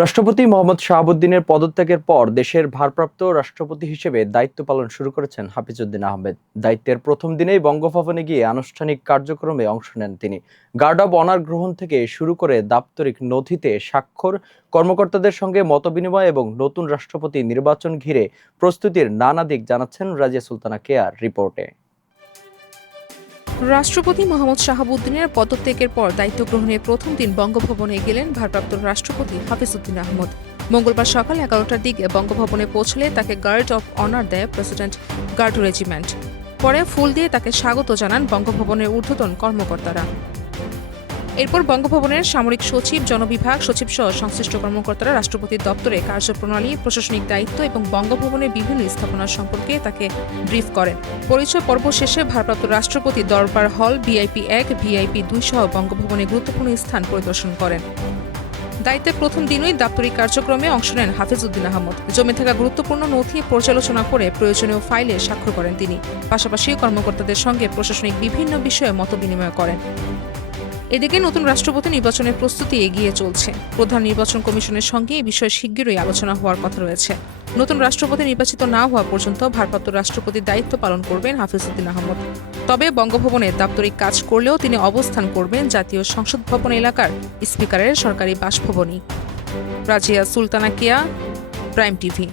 রাষ্ট্রপতি মোহাম্মদ শাহাবুদ্দিনের পদত্যাগের পর দেশের ভারপ্রাপ্ত রাষ্ট্রপতি হিসেবে দায়িত্ব পালন শুরু করেছেন হাফিজউদ্দিন আহমেদ। দায়িত্বের প্রথম দিনেই বঙ্গভবনে গিয়ে আনুষ্ঠানিক কার্যক্রমে অংশ নেন তিনি। গার্ড অব অনার গ্রহণ থেকে শুরু করে দাপ্তরিক নথিতে স্বাক্ষর, কর্মকর্তাদের সঙ্গে মতবিনিময় এবং নতুন রাষ্ট্রপতি নির্বাচন ঘিরে প্রস্তুতির নানা দিক জানাচ্ছেন রাজিয়া সুলতানা কেয়ার রিপোর্টে। রাষ্ট্রপতি মোহাম্মদ শাহাবুদ্দিনের পদত্যাগের পর দায়িত্ব গ্রহণের প্রথম দিন বঙ্গভবনে গেলেন ভারপ্রাপ্ত রাষ্ট্রপতি হাফিজউদ্দিন আহমেদ। মঙ্গলবার সকাল 11টার দিকে বঙ্গভবনে পৌঁছলে তাকে গার্ড অব অনার দেয় প্রেসিডেন্ট গার্ড রেজিমেন্ট। পরে ফুল দিয়ে তাকে স্বাগত জানান বঙ্গভবনের ঊর্ধ্বতন কর্মকর্তারা। এরপর বঙ্গভবনের সামরিক সচিব, জনবিভাগ সচিব সহ সংশ্লিষ্ট কর্মকর্তারা রাষ্ট্রপতির দপ্তরে কার্যপ্রণালী, প্রশাসনিক দায়িত্ব এবং বঙ্গভবনের বিভিন্ন স্থাপনা সম্পর্কে তাকে ব্রিফ করেন। পরিচয় পর্ব শেষে ভারপ্রাপ্ত রাষ্ট্রপতি দরবার হল, ভিআইপি 1, ভিআইপি 2 সহ বঙ্গভবনে গুরুত্বপূর্ণ স্থান পরিদর্শন করেন। দায়িত্বের প্রথম দিনই দাপ্তরিক কার্যক্রমে অংশ নেন হাফিজউদ্দিন আহমেদ। জমে থাকা গুরুত্বপূর্ণ নথি পর্যালোচনা করে প্রয়োজনীয় ফাইলে স্বাক্ষর করেন তিনি। পাশাপাশি কর্মকর্তাদের সঙ্গে প্রশাসনিক বিভিন্ন বিষয়ে মতবিনিময় করেন। এদিকে নতুন রাষ্ট্রপতি নির্বাচনের প্রস্তুতি এগিয়ে চলছে। প্রধান নির্বাচন কমিশনের সঙ্গে এই বিষয়ে শিগগিরই আলোচনা হওয়ার কথা রয়েছে। নতুন রাষ্ট্রপতি নির্বাচিত না হওয়া পর্যন্ত ভারপ্রাপ্ত রাষ্ট্রপতির দায়িত্ব পালন করবেন হাফিজউদ্দিন আহমেদ। তবে বঙ্গভবনে দাপ্তরিক কাজ করলেও তিনি অবস্থান করবেন জাতীয় সংসদ ভবন এলাকার স্পিকারের সরকারি বাসভবনই। রাজিয়া সুলতানা কেয়া, প্রাইম টিভি।